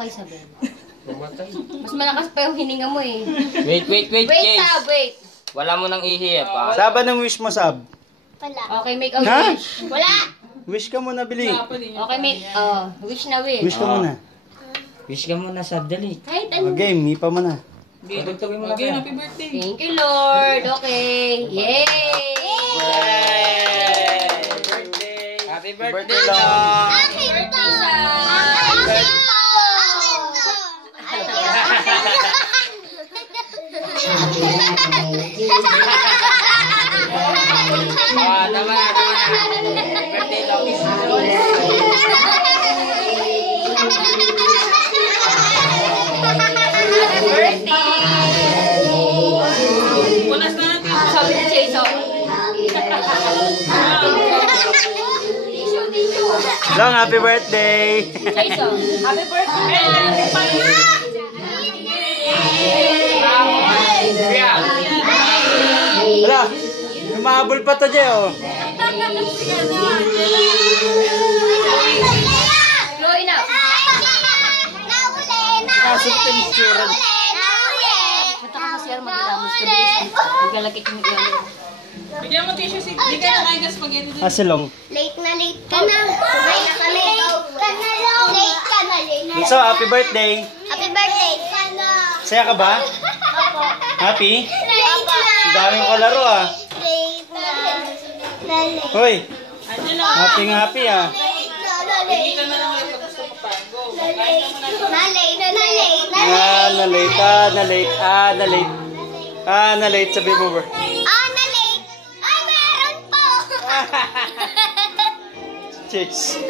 kay Isabel. Pumatay. Mas malakas pa yung hininga mo eh. Wait, Wait, Chase. Sab, wait. Wala mo nang ihi pa. Sab, anong wish mo, Sab? Wala. Okay, make a Ha? wish. Wala! Wish ka muna, Bili. Okay, make, wish na wish. Wish ka muna. Wish ka muna, Sab, dali. Kahit O, ano. game, hipa mo na. Tugtugin mo na Okay, kaya. happy birthday. Thank you, Lord. Okay. Yay! Happy Birthday lang. Akin to! Tama na. Birthday lang. Punas na natin. Sabi ni Chase, Long, happy birthday. Chase, happy birthday. Wala, umahabol pa to, Jay, oh. Chloe na. Nasok ka ni Churan. Punta ka sa CR, mag-ilamos ka. Maglalagay kami ilamos. Bigyan mo tissue si... Hindi ka na kaya ng spaghetti dun. Silong. Late ka na. Sabay na kami. Late ka na. So, happy birthday. Happy birthday. Saya ka ba? Happy? Ang daming kalaro, ah. Late na. Hoy, Angelo, happy, ah. hindi ka na lang kayo pag gusto mo pa. Go. Kain ka muna. Na late, sabi mo ba? Meron po. Chicks.